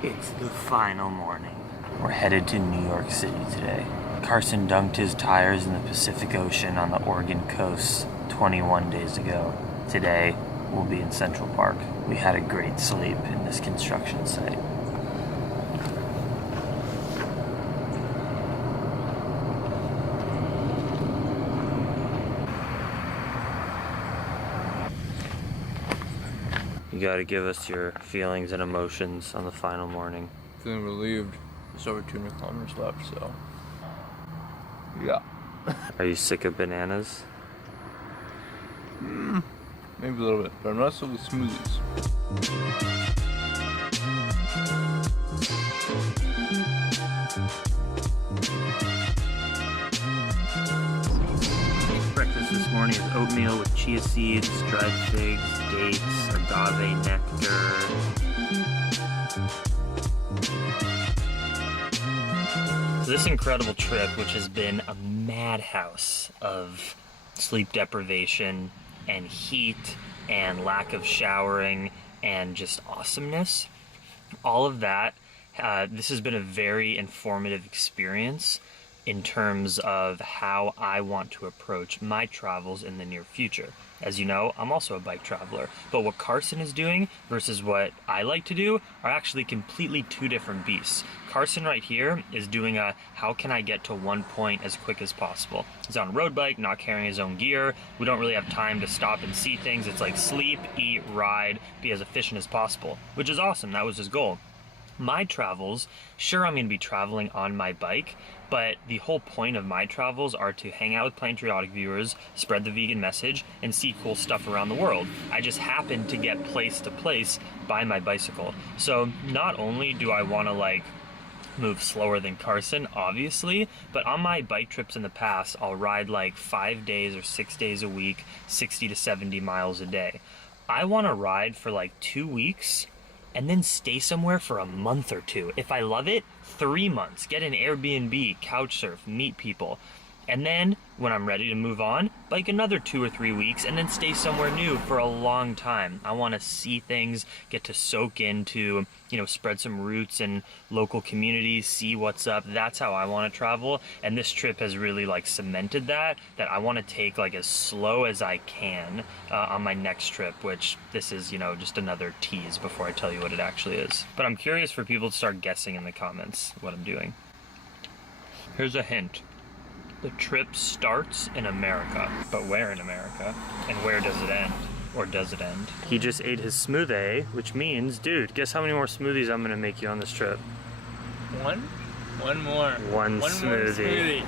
It's the final morning. We're headed to New York City today. Carson dunked his tires in the Pacific Ocean on the Oregon coast 21 days ago. Today, we'll be in Central Park. We had a great sleep in this construction site. You gotta give us your feelings and emotions on the final morning. Feeling relieved. There's over 200 kilometers left, so yeah. Are you sick of bananas? Maybe a little bit, but I'm not so with smoothies. Breakfast this morning is oatmeal with chia seeds, dried figs, dates, agave nectar. So this incredible trip, which has been a madhouse of sleep deprivation and heat and lack of showering and just awesomeness, all of that, this has been a very informative experience in terms of how I want to approach my travels in the near future. As you know, I'm also a bike traveler, but what Carson is doing versus what I like to do are actually completely two different beasts. Carson right here is doing a how can I get to one point as quick as possible. He's on a road bike, not carrying his own gear. We don't really have time to stop and see things. It's like sleep, eat, ride, be as efficient as possible, which is awesome. That was his goal. My travels, sure, I'm going to be traveling on my bike, but the whole point of my travels are to hang out with patriotic viewers, spread the vegan message, and see cool stuff around the world. I just happen to get place to place by my bicycle. So not only do I want to move slower than Carson, obviously, but on my bike trips in the past, I'll ride 5 days or 6 days a week, 60 to 70 miles a day. I want to ride for 2 weeks and then stay somewhere for a month or two. If I love it, 3 months, get an Airbnb, couch surf, meet people. And then when I'm ready to move on, another 2 or 3 weeks and then stay somewhere new for a long time. I want to see things, get to soak into, spread some roots in local communities, see what's up. That's how I want to travel. And this trip has really cemented that I want to take as slow as I can on my next trip, which this is, just another tease before I tell you what it actually is. But I'm curious for people to start guessing in the comments what I'm doing. Here's a hint. The trip starts in America, but where in America? And where does it end? Or does it end? He just ate his smoothie, which means, dude, guess how many more smoothies I'm gonna make you on this trip? One more. One more smoothie.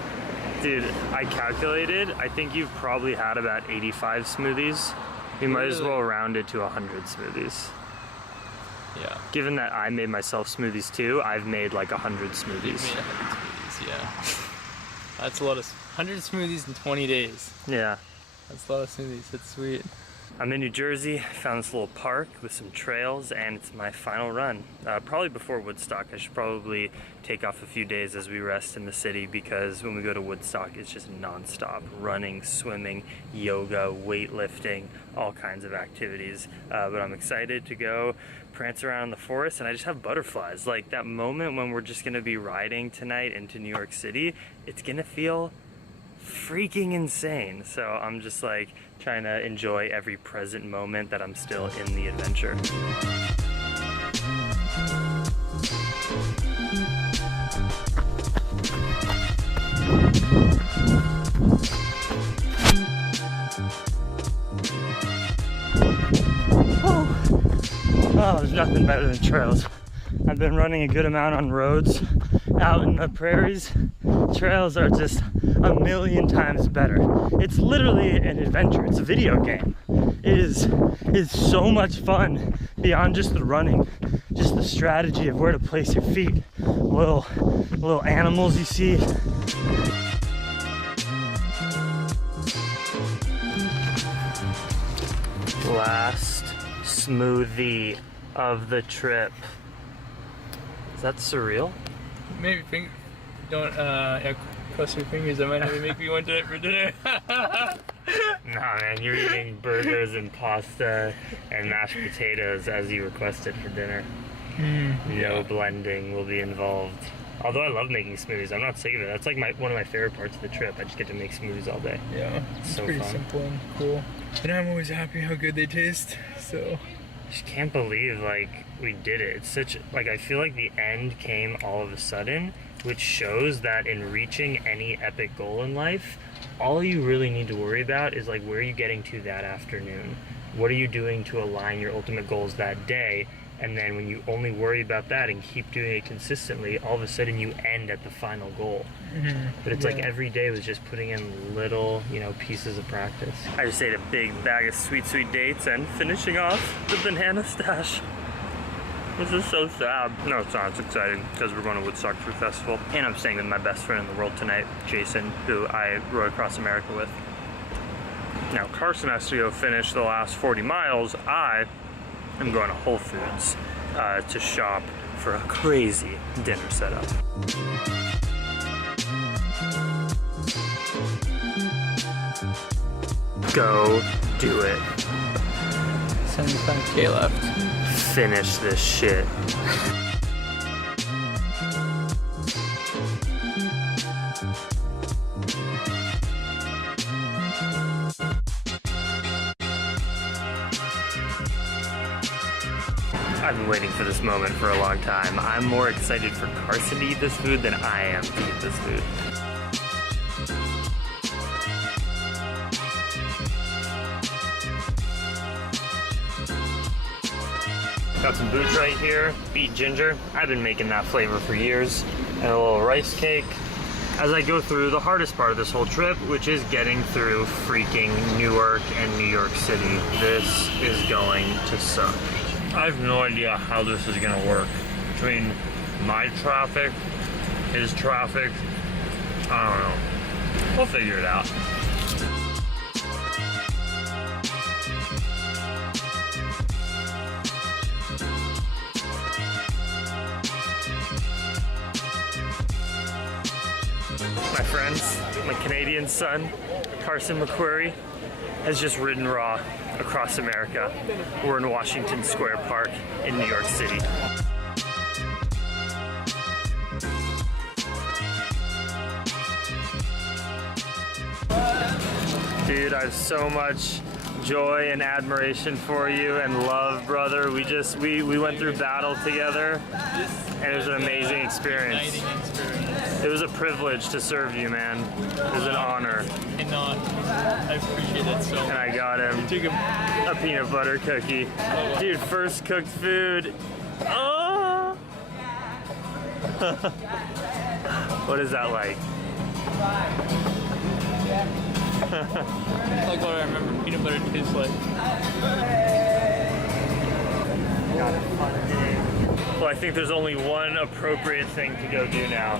Dude, I calculated, I think you've probably had about 85 smoothies. You might as well round it to 100 smoothies. Yeah. Given that I made myself smoothies too, I've made 100 smoothies. You made 100 smoothies, yeah. That's a lot of 100 smoothies in 20 days. Yeah. That's a lot of smoothies. That's sweet. I'm in New Jersey. I found this little park with some trails, and it's my final run. Probably before Woodstock. I should probably take off a few days as we rest in the city, because when we go to Woodstock, it's just nonstop. Running, swimming, yoga, weightlifting, all kinds of activities. But I'm excited to go prance around in the forest, and I just have butterflies. That moment when we're just gonna be riding tonight into New York City, it's gonna feel freaking insane. So I'm just trying to enjoy every present moment that I'm still in the adventure. Oh, there's nothing better than trails. I've been running a good amount on roads out in the prairies. Trails are just a million times better. It's literally an adventure. It's a video game. It is so much fun beyond just the running, just the strategy of where to place your feet, little animals you see. Last smoothie of the trip. Is that surreal? Maybe don't cross your fingers. I might have to make me one tonight for dinner. Nah, man, you're eating burgers and pasta and mashed potatoes as you requested for dinner. No blending will be involved. Although I love making smoothies, I'm not sick of it. That's like one of my favorite parts of the trip. I just get to make smoothies all day. Yeah, it's so pretty fun. simple and cool. And I'm always happy how good they taste. So I just can't believe like we did it. It's such like I feel like the end came all of a sudden, which shows that in reaching any epic goal in life, all you really need to worry about is like where are you getting to that afternoon? What are you doing to align your ultimate goals that day? And then when you only worry about that and keep doing it consistently, all of a sudden you end at the final goal. But it's like every day was just putting in little, pieces of practice. I just ate a big bag of sweet, sweet dates and finishing off the banana stash. This is so sad. No, it's not. It's exciting because we're going to Woodstock Fruit Festival. And I'm staying with my best friend in the world tonight, Jason, who I rode across America with. Now, Carson has to go finish the last 40 miles. I'm going to Whole Foods to shop for a crazy dinner setup. Go do it. 75K left. Finish this shit. I've been waiting for this moment for a long time. I'm more excited for Carson to eat this food than I am to eat this food. Got some boots right here, beet ginger. I've been making that flavor for years. And a little rice cake. As I go through the hardest part of this whole trip, which is getting through freaking Newark and New York City. This is going to suck. I have no idea how this is gonna work. Between my traffic, his traffic, I don't know. We'll figure it out. My friends, my Canadian son, Carson McQuarrie, has just ridden raw across America. We're in Washington Square Park in New York City. Dude, I have so much joy and admiration for you and love, brother. We went through battle together and it was an amazing experience. It was a privilege to serve you, man. It was an honor. I appreciate it so much. And I got him a peanut butter cookie. Dude, first cooked food. Oh! What is that like? Like what I remember peanut butter tastes like. Got a fun day. Well, I think there's only one appropriate thing to go do now.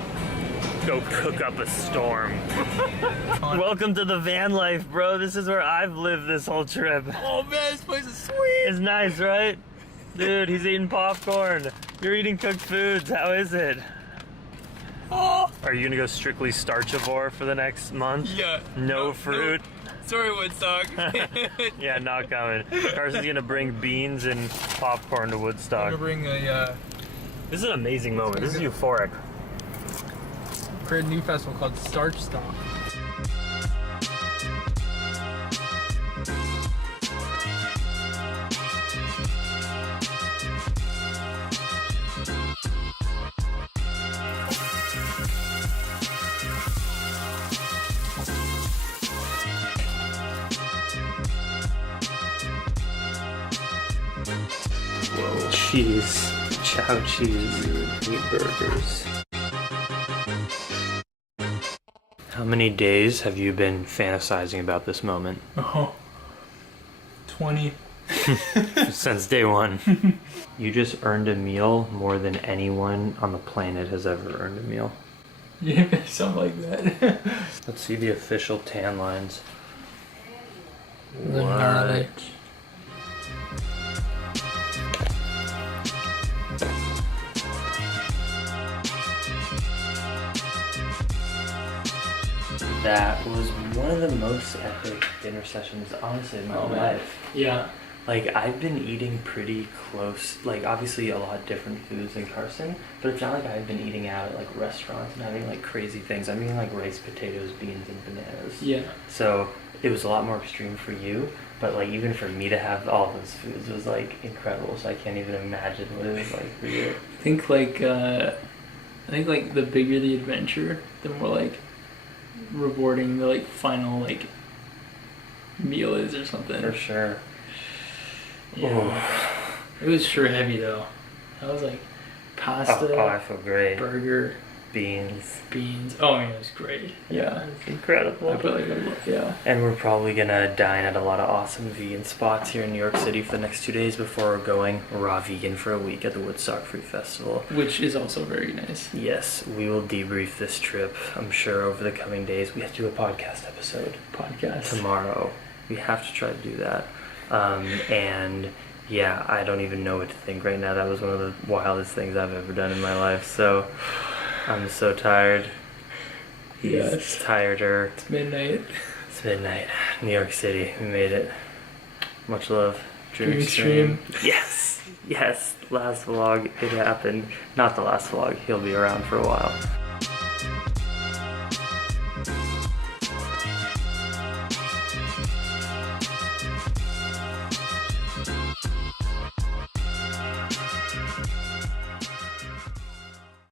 Go cook up a storm. Welcome to the van life, bro. This is where I've lived this whole trip. Oh man, this place is sweet. It's nice, right? Dude, he's eating popcorn. You're eating cooked foods. How is it? Oh. Are you gonna go strictly starchivore for the next month? Yeah. No fruit? No. Sorry, Woodstock. Yeah, not coming. Carson's gonna bring beans and popcorn to I'm Woodstock. gonna bring a This is an amazing moment. This is euphoric. create a new festival called Starch Stop. Whoa. Cheese. Chow cheese. Meat burgers. How many days have you been fantasizing about this moment? Oh, 20. Since day one. You just earned a meal more than anyone on the planet has ever earned a meal. Yeah, something like that. Let's see the official tan lines. Gnarly. That was one of the most epic dinner sessions, honestly, in my life. Yeah. Like, I've been eating pretty close, like, obviously a lot different foods than Carson, but it's not like I've been eating out at, like, restaurants and having, like, crazy things. I'm eating, like, rice, potatoes, beans, and bananas. Yeah. So, it was a lot more extreme for you, but, like, even for me to have all those foods was, like, incredible, so I can't even imagine what it was like for you. I think like the bigger the adventure, the more like rewarding the like final like meal is or something. For sure. Yeah. It was sure heavy though. That was like pasta, Oh, I feel great. burger, Beans. Oh man, it was great. Yeah. It's incredible. I put like yeah. And we're probably gonna dine at a lot of awesome vegan spots here in New York City for the next 2 days before we're going raw vegan for a week at the Woodstock Fruit Festival. Which is also very nice. Yes, we will debrief this trip, I'm sure, over the coming days. We have to do a podcast episode. Tomorrow. We have to try to do that. And yeah, I don't even know what to think right now. That was one of the wildest things I've ever done in my life. So I'm so tired. He's tireder. It's midnight. It's midnight. New York City. We made it. Much love. Dream Extreme. Yes. Last vlog. It happened. Not the last vlog. He'll be around for a while.